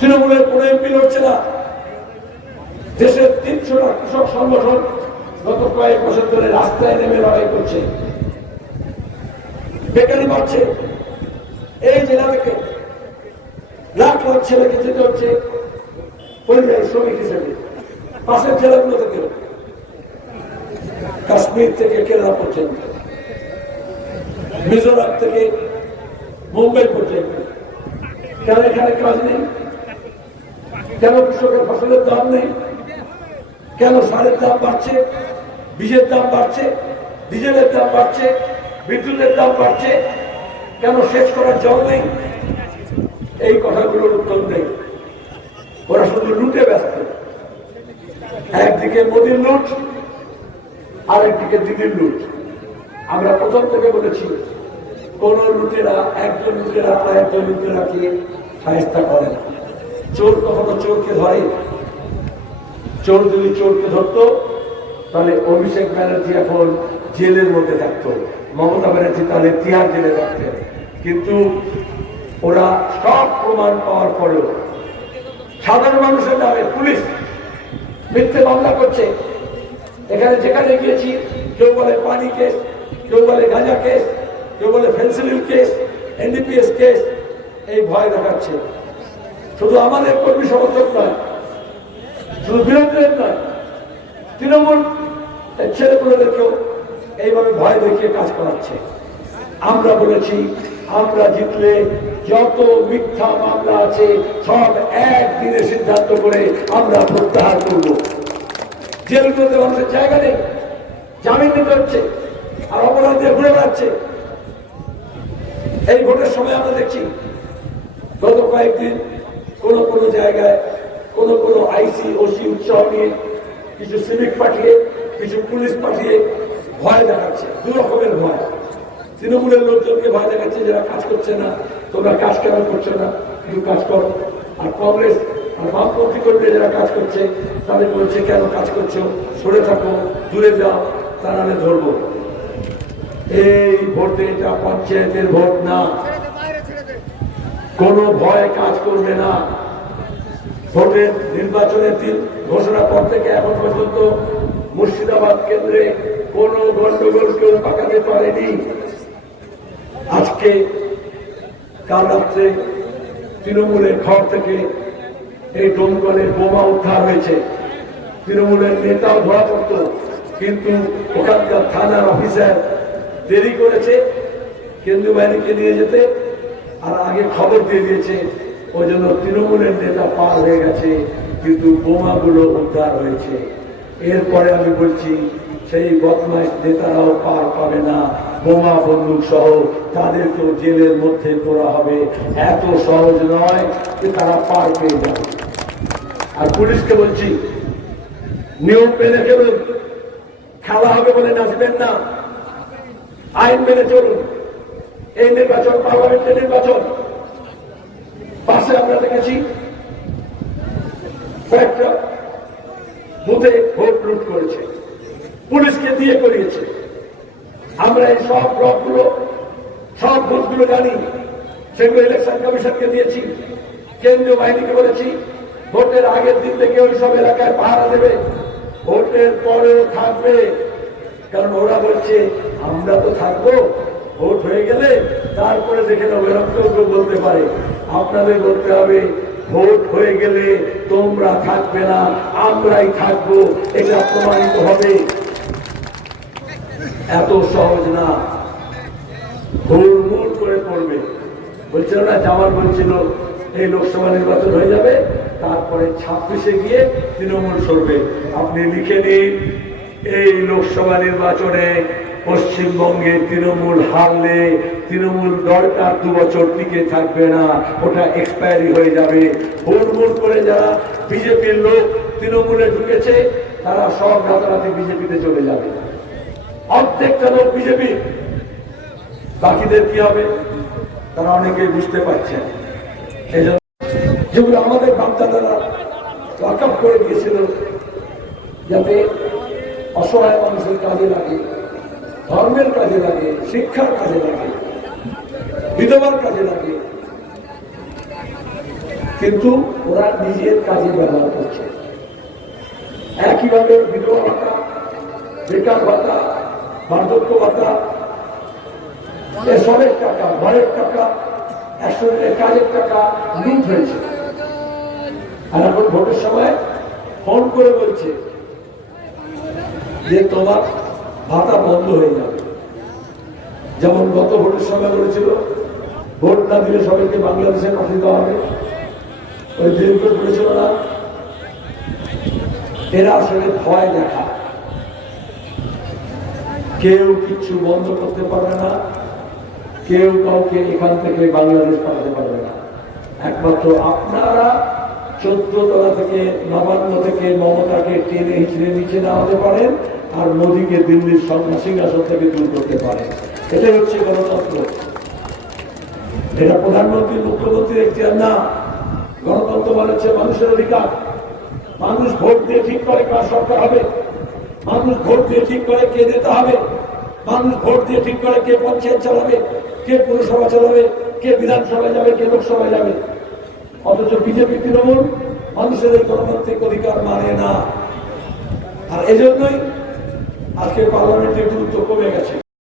তৃণমূলের কোন এমপি লড়ছে না। দেশের তিনশোটা কৃষক সংগঠন গত কয়েক বছর ধরে রাস্তায় নেমে লড়াই করছে। বেকারি বাড়ছে। এই জেলা থেকে লাখ লাখ ছেলেকে যেতে হচ্ছে পরিযায়ী শ্রমিক হিসেবে। পাশের জেলাগুলো থেকে কাশ্মীর থেকে কেরালা পর্যন্ত, মিজোরাম থেকে মুম্বাই পর্যন্ত। কেন এখানে কাজ নেই? কেন কৃষকের ফসলের দাম নেই? কেন সারের দাম বাড়ছে? বীজের দাম বাড়ছে? ডিজেলের দাম বাড়ছে? বিদ্যুতের দাম বাড়ছে? কেন শেষ করার জল নেই? এই কথাগুলোর উত্তর নেই। ওরা শুধু লুটে ব্যস্ত। একদিকে মোদীর লুট, আরেকদিকে দিদির লুট। আমরা প্রথম থেকে বলেছি, কোন লুটেরা, একজন লুটেরা আর একজন লুটেরাকে সাহেস্তা করে না। চোর কখনো চোরকে ধরে? চোর যদি চোরকে ধরতো, তাহলে অভিষেক ব্যানার্জি এখন জেলের মধ্যে থাকতো। মমতা ব্যানার্জি তাহলে তিহার জেলে থাকতেন। কিন্তু ওরা সব প্রমাণ পাওয়ার পরেও সাধারণ মানুষের নামে পুলিশ মিথ্যে মামলা করছে। এখানে যেখানে গিয়েছি, কেউ বলে পানি কেস, কেউ বলে গাঁজা কেস, কেউ বলে ফেন্সিলিল কেস, এনডিপিএস কেস, এই ভয় দেখাচ্ছে। শুধু আমাদের কর্মী সমর্থক নয়, শুধু বিরোধীদের নয়, তৃণমূল ছেলেপুলেদেরকেও এইভাবে ভয় দেখিয়ে কাজ করাচ্ছে। আমরা বলেছি, আমরা জিতলে যত মিথ্যা মামলা আছে, সব একদিনে সিদ্ধান্ত করে আমরা প্রত্যাহার করব। জেলগুলোতে মানুষের জায়গা নেই, জামিন নিতে হচ্ছে, আর অপরাধীরা ঘুরে বেড়াচ্ছে। এই ভোটের সময় আমরা দেখছি, গত কয়েকদিন কোন কোন জায়গায়, কোন কোন আইসি ওসি উৎসাহ নিয়ে কিছু সিভিক পাঠিয়ে, কিছু পুলিশ পাঠিয়ে ভয় দেখাচ্ছে, দু রকমের ভয়। তৃণমূলের লোকজনকে ভয় দেখাচ্ছে যারা কাজ করছে না, তোমরা কাজ কেন করছ না কিন্তু কাজ করো। আর কংগ্রেস আর বামপন্থী কর্মী যারা কাজ করছে, তাদের বলছে, কেন কাজ করছ? সরে থাকো, দূরে যাও তা নাহলে ধরবো। এই ভোটে এটা পঞ্চায়েতের ভোট না। কোনো ভয় কাজ করবে না। ভোটের নির্বাচনের দিন ঘোষণা পর থেকে এখন পর্যন্ত মুর্শিদাবাদ কেন্দ্রে কোন গন্ডগোল কেউ পাকাতে পারেনি। আজকে কাল রাত্রে তৃণমূলের ঘর থেকে এই ডোমকলের বোমা উদ্ধার হয়েছে। তৃণমূলের নেতাও ধরা পড়ত, কিন্তু ওখানকার থানার অফিসার দেরি করেছে, কেন্দ্রীয় বাহিনীকে নিয়ে যেতে, আর আগে খবর দিয়ে দিয়েছে ওই জন্য তৃণমূলের নেতা পার হয়ে গেছে, কিন্তু বোমাগুলো উদ্ধার হয়েছে। এরপরে আমি বলছি, সেই বদমাইশ নেতারাও পার পাবে না, বোমা, বন্দুক সহ তাদেরকেও জেলের মধ্যে পড়া হবে। এত সহজ নয় যে তারা পার পেয়ে যাবে। আর পুলিশকে বলছি, নিয়ম মেনে চলুন। খেলা হবে বলে নাচবেন না। আইন মেনে চলুন। এই নির্বাচন, পার্লামেন্টের নির্বাচন। পাশে আমরা দেখেছি কয়েকটা বুথে ভোট লুট করেছে। পুলিশকে দিয়ে করিয়েছে। আমরা এই সব ব্লকগুলো, সব বুথগুলো জানি। সেগুলো ইলেকশন কমিশনকে দিয়েছি। কেন্দ্রীয় বাহিনীকে বলেছি, ভোটের আগের দিন থেকে ওই সব এলাকায় পাহারা দেবে। ভোটের পরেও থাকবে। কারণ ওরা বলছে, আমরা তো থাকব। ভোট হয়ে গেলে তারপরে দেখে নেব এরকম কেউ বলতে পারে। আপনাদের বলতে হবে, ভোট হয়ে গেলে তোমরা থাকবে না, আমরাই থাকব, এটা প্রমাণিত হবে। এত সহজ না। হুড়মুড় করে পড়বে। বলছিল না, জামাল বলছিল, এই লোকসভা নির্বাচন হয়ে যাবে, তারপরে ছাব্বিশে গিয়ে তৃণমূল সরবে। আপনি লিখে নিন এই লোকসভা নির্বাচনে পশ্চিমবঙ্গে তৃণমূল হারলে তৃণমূল দরকার দু বছর টিকে থাকবে না, ওটা এক্সপায়ারি হয়ে যাবে। হুড়মুড় করে যারা বিজেপির লোক তৃণমূলে ঢুকেছে, তারা সব রাতারাতি বিজেপিতে চলে যাবে। অর্ধেকটা লোক বিজেপি। বাকিদের কি হবে? তারা অনেকেই বুঝতে পারছে যেগুলো আমাদের বাপদাদারা ওয়াকআপ করে দিয়েছিল, যাতে অসহায় মানুষের কাজে লাগে। ধর্মের কাজে লাগে, শিক্ষার কাজে লাগে, বিধবার কাজে লাগে। কিন্তু ওরা নিজের কাজে ব্যবহার করছে। একইভাবে বিধবা ভাতা, বেকার ভাতা, বার্ধক্য ভাতা এসবের টাকা, ঘরের টাকা, একশো কাজের টাকা লুট হয়েছে। আর এখন ভোটের সময় ফোন করে বলছে যে তোমার ভাতা বন্ধ হয়ে যাবে। যেমন গত ভোটের সময় বলেছিল ভোট না দিলে সবাইকে বাংলাদেশে পাঠিয়ে দেওয়া হবে। ওই দীর্ঘ বলেছিল না, এরা আসলে ভয় দেখা কেউ কিছু বন্ধ করতে পারবে না, কেউ কাউকে এখান থেকে বাংলাদেশ পাঠাতে পারবে না। একমাত্র আপনারা চোদ্দ তলা থেকে নবান্ন থেকে মমতাকে টেনে হিচড়ে নিচে নামাতে পারেন আর মোদীকে দিল্লির সিংহাসন থেকে দূর করতে পারেন এটাই হচ্ছে গণতন্ত্র। এটা প্রধানমন্ত্রী মুখ্যমন্ত্রীর এখতিয়ার না। গণতন্ত্র মানে হচ্ছে মানুষের অধিকার। মানুষ ভোট দিয়ে ঠিক করে কার সরকার হবে। মানুষ ভোট দিয়ে ঠিক করে কে নেতা হবে। মানুষ ভোট দিয়ে ঠিক করে কে পঞ্চায়েত চালাবে, কে পুরসভা চালাবে, কে বিধানসভায় যাবে, কে লোকসভায় যাবে। অথচ বিজেপি তৃণমূল মানুষের গণতান্ত্রিক অধিকার মানে না। আর এজন্যই আজকে পার্লামেন্টের গুরুত্ব কমে গেছে।